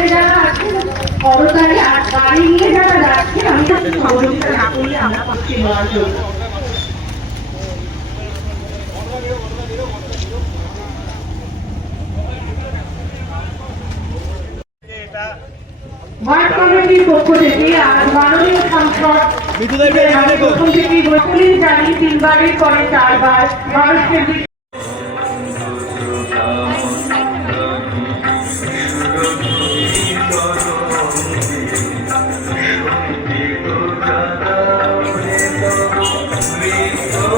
সামনে যারা আছেন করতালি আর গাড়ি নিয়ে যারা যাচ্ছেন আমি সহযোগিতা না করলে আমরা পাচ্ছি বলার জন্য ওয়ার্ড কমিটির পক্ষ থেকে আর মাননীয় সাংসদ প্রথম জানি তিনবারের পরে চারবার মানুষকে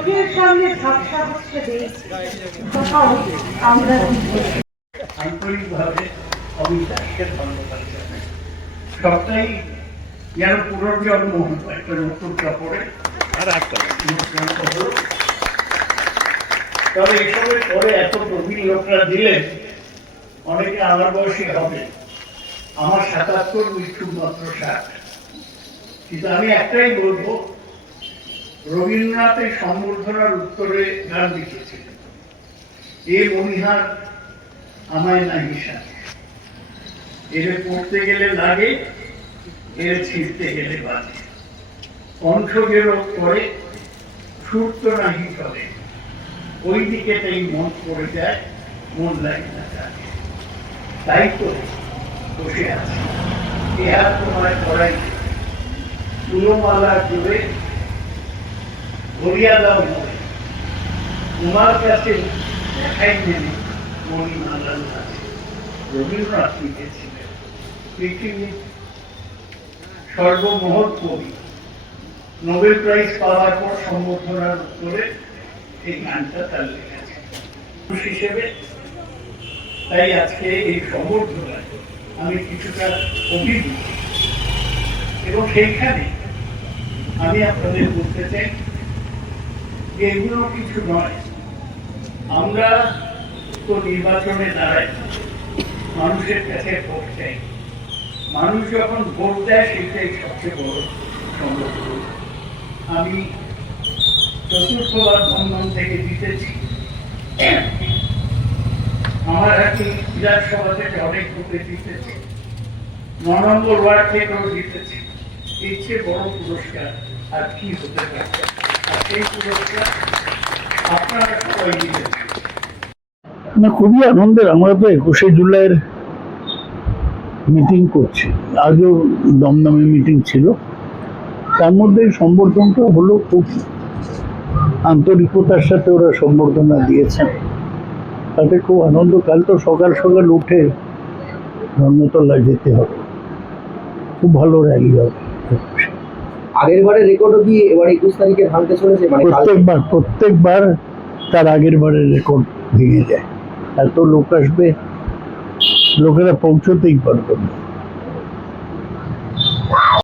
চোখের সামনে ঝাপসা হচ্ছে দেশ কোথাও আমরা আন্তরিকভাবে অবিশ্বাসকে ধন্যবাদ জানাই সবটাই যেন পুনর্জন্ম একটা নতুন কাপড়ে তবে এসবের পরে এত প্রবীণ লোকরা দিলেন অনেকে আমার বয়সী হবে। আমার সাতাত্তর মৃত্যু মাত্র ষাট। কিন্তু আমি একটাই বলব রবীন্দ্রনাথের সম্বর্ধনার উত্তরে গান লিখেছিলেন। এ মনিহার আমায় না হিসাব এর পড়তে গেলে লাগে, এর ছিঁড়তে গেলে বাজে। কণ্ঠ গেরোপ করে সুর তো নাহি চলে। ওই দিকে তাই মন পড়ে যায়, মন লাগে না থাকে তাই তো বসে আছে। এ হাত তোমায় করাই তুলোমালা জুড়ে ভরিয়া দাও কাছে রবীন্দ্রনাথ সর্বমহৎ কবি, নোবেল প্রাইজ পাওয়ার পর সম্বর্ধনার উত্তরে এই গানটা তার লেখেছে হিসেবে তাই আজকে এই সম্বর্ধনায় আমি কিছুটা অভিভূত। এবং সেইখানে আমি আপনাদের বলতে চাই এগুলো কিছু নয়। আমরা তো নির্বাচনে দাঁড়াই। মানুষের কাছে ভোট চাই। মানুষ যখন ভোট দেয়, সেটাই সবচেয়ে বড় সংরক্ষণ আমি চতুর্থবার বন্ধন থেকে জিতেছি। আমার হাতে বিধানসভা থেকে অনেক ভোটে জিতেছি। ন নম্বর ওয়ার্ড থেকেও জিতেছি। এর চেয়ে বড় পুরস্কার আর কি হতে পারে? না, খুবই আনন্দের। আমরা তো একুশে জুলাইয়ের মিটিং করছি। আগেও দমদমে মিটিং ছিল। তার মধ্যে সম্বর্ধনটা হলো খুব আন্তরিকতার সাথে ওরা সম্বর্ধনা দিয়েছেন। তাতে খুব আনন্দ। কাল তো সকাল সকাল উঠে ধর্মতলা যেতে হবে। খুব ভালো র্যালি হবে। আগের বারের রেকর্ডও কি এবার একুশ তারিখে ভাঙতে চলেছে? মানে প্রত্যেকবার প্রত্যেকবার তার আগের বারের রেকর্ড ভেঙে যায়। এত লোক আসবে, লোকেরা পৌঁছতেই পারবে না।